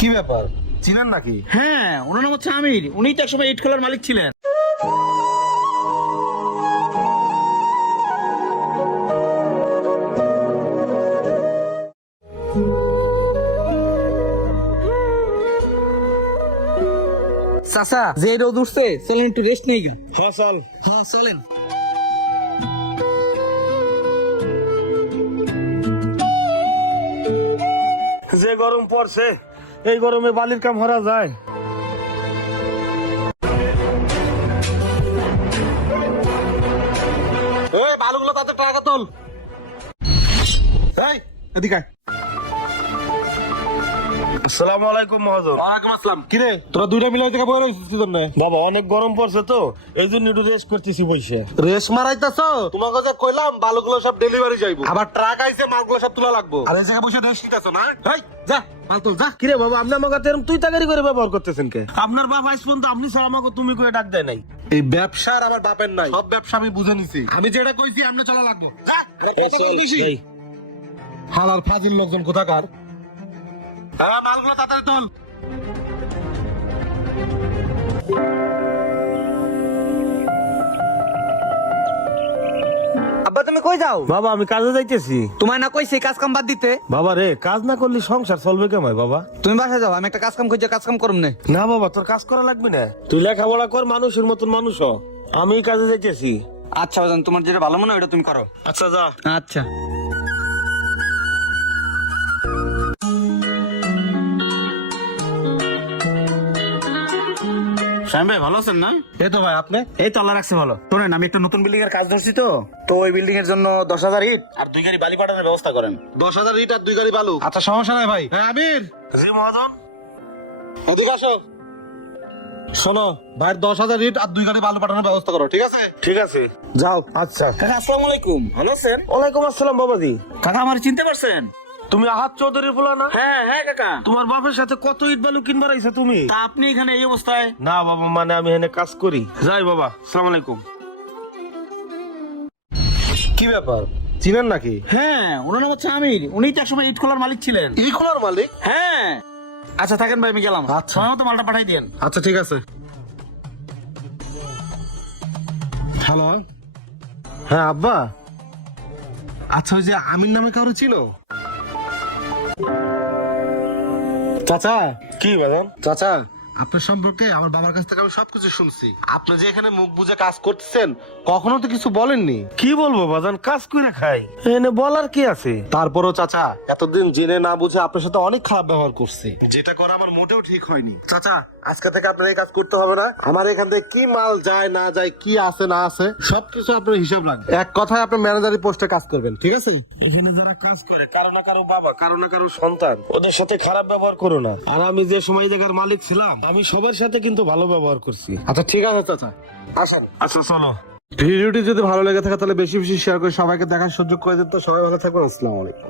কি ব্যাপার, চিনেন নাকি? হ্যাঁ, ওনার নাম হচ্ছে আমির। উনি তো একসময় ইট খোলার মালিক ছিলেন। চাচা, যে রোদ উঠছে, চলেন একটু রেস্ট নেই গা। হ্যাঁ চল। হ্যাঁ চলেন। যে গরম পড়ছে, এই গরমে বালির কাম করা যায়? এই বালুগুলো তাতে টাকা তোল। এই এদিকে আয়। আসসালামু আলাইকুম মহাজন। ওয়ালাইকুম আসসালাম। কিরে তোরা দুইটা মিলে থেকে বই রইছিস জন্য? বাবা অনেক গরম পড়ছে তো, এই জন্য একটু রেস্ট করতেছি বসে। রেস্ট মারাইতাছ? তোমাকে যে কইলাম বালুগুলো সব ডেলিভারি যাইবো, আবার ট্রাক আইছে, মালগুলো সব তোলা লাগবো। আর এই জায়গায় বসে রেস্ট নিতেছ না? এই যা মাল তোল যা। কিরে বাবা, আপনি আমাকে এরকম তুই তাগারি করে ব্যবহার করতেছেন কে? আপনার বাপ আইস পর্যন্ত আপনি স্যার আমাকে তুমি করে ডাক দেয় নাই। এই ব্যবসার আমার বাপের নাই, সব ব্যবসা আমি বুঝে নিছি। আমি যেটা কইছি আপনি চলা লাগবো। যা। হালার ফাজিল লোকজন কোথাকার। হ্যাঁ মালগুলো তাড়াতাড়ি তোল। আব্বা তুমি কই যাও? বাবা আমি কাজে যাইতেছি। তোমায় না কইছি কাজ কাম বাদ দিতে? বাবা রে, কাজ না করলে সংসার চলবে কেমন বাবা? তুমি বাসায় যাও, আমি একটা কাজ কাম খুঁজে কাজ কাম করুম না। না বাবা, তোর কাজ করা লাগবে না, তুই লেখাপড়া কর, মানুষের মতন মানুষ হ। আমি কাজে যাইতেছি। আচ্ছা বাজান, তোমার যেটা ভালো মনে হয় ওটা তুমি করো। আচ্ছা যা। আচ্ছা। শামিম ভাই ভালো আছেন না? এই তো ভাই, আপনি? এই তো আল্লাহ রাখছে ভালো। শোনেন, আমি একটা নতুন বিল্ডিং এর কাজ ধরছি তো ওই বিল্ডিং এর জন্য 10,000 ইট আর 2 গাড়ি বালি পাঠানোর ব্যবস্থা করেন। 10,000 ইট আর 2 গাড়ি বালু? আচ্ছা সমস্যা নাই ভাই। হ্যাঁ আমির। জি মহাজন। এদিকে আসো। শোনো ভাই, 10,000 ইট আর 2 গাড়ি বালু পাঠানোর ব্যবস্থা করো, ঠিক আছে? ঠিক আছে যাও। আচ্ছা। কাকা আসসালামু আলাইকুম, ভালো আছেন? ওয়ালাইকুম আসসালাম বাবাজি। কাকা আমার চিনতে পারছেন? তুমি আহাত চৌধুরীর পোলা না? হ্যাঁ হ্যাঁ কাকা। তোমার বাপের সাথে কত ইট বালু কিনবার আইছো তুমি? তা আপনি এখানে এই অবস্থায়? না বাবা, মানে আমি এখানে কাজ করি। যাই বাবা, আসসালামু আলাইকুম। কি ব্যাপার, চিনেন নাকি? হ্যাঁ, ওনার নাম হচ্ছে আমির। উনি তো একসময় ইট খোলার মালিক ছিলেন। এই খোলার মালিক? হ্যাঁ। আচ্ছা থাকেন ভাই, আমি গেলাম। আচ্ছা। সময় মতো মালটা পাঠাই দিন। আচ্ছা ঠিক আছে। হ্যালো। হ্যাঁ আব্বা। আচ্ছা ওই যে আমির নামে কারো ছিল? চাচা। কি বাজান? চাচা আপনার সম্পর্কে আমার বাবার কাছ থেকে আমি সবকিছু শুনছি। আপনি যে এখানে মুখ বুঝে কাজ করতেছেন, কখনো তো কিছু বলেননি। কি বলবো বাজান, কাজ করে খাই, এনে বলার কি আছে? তারপরও চাচা এতদিন জেনে না বুঝে আপনার সাথে অনেক খারাপ ব্যবহার করছে, যেটা করা আমার মোটেও ঠিক হয়নি। চাচা আজকে থেকে আপনার এই কাজ করতে হবে না। আমার এখান থেকে কি মাল যায় না যায়, কি আছে না আছে, সবকিছু আপনার হিসাব রাখবেন। এক কথায় আপনার ম্যানেজারি পোস্টে কাজ করবেন, ঠিক আছে? এখানে যারা কাজ করে, কারো না কারো বাবা, কারো না কারো সন্তান, ওদের সাথে খারাপ ব্যবহার করো না। আর আমি যে সময় জায়গার মালিক ছিলাম, আমি সবার সাথে কিন্তু ভালো ব্যবহার করছি। আচ্ছা ঠিক আছে চাচা, আসেন। আচ্ছা চলো। ভিডিওটি যদি ভালো লেগে থাকে তাহলে বেশি বেশি শেয়ার করে সবাইকে দেখার সুযোগ করে দিন। তো সবাই ভালো থাকবেন, আসসালামু আলাইকুম।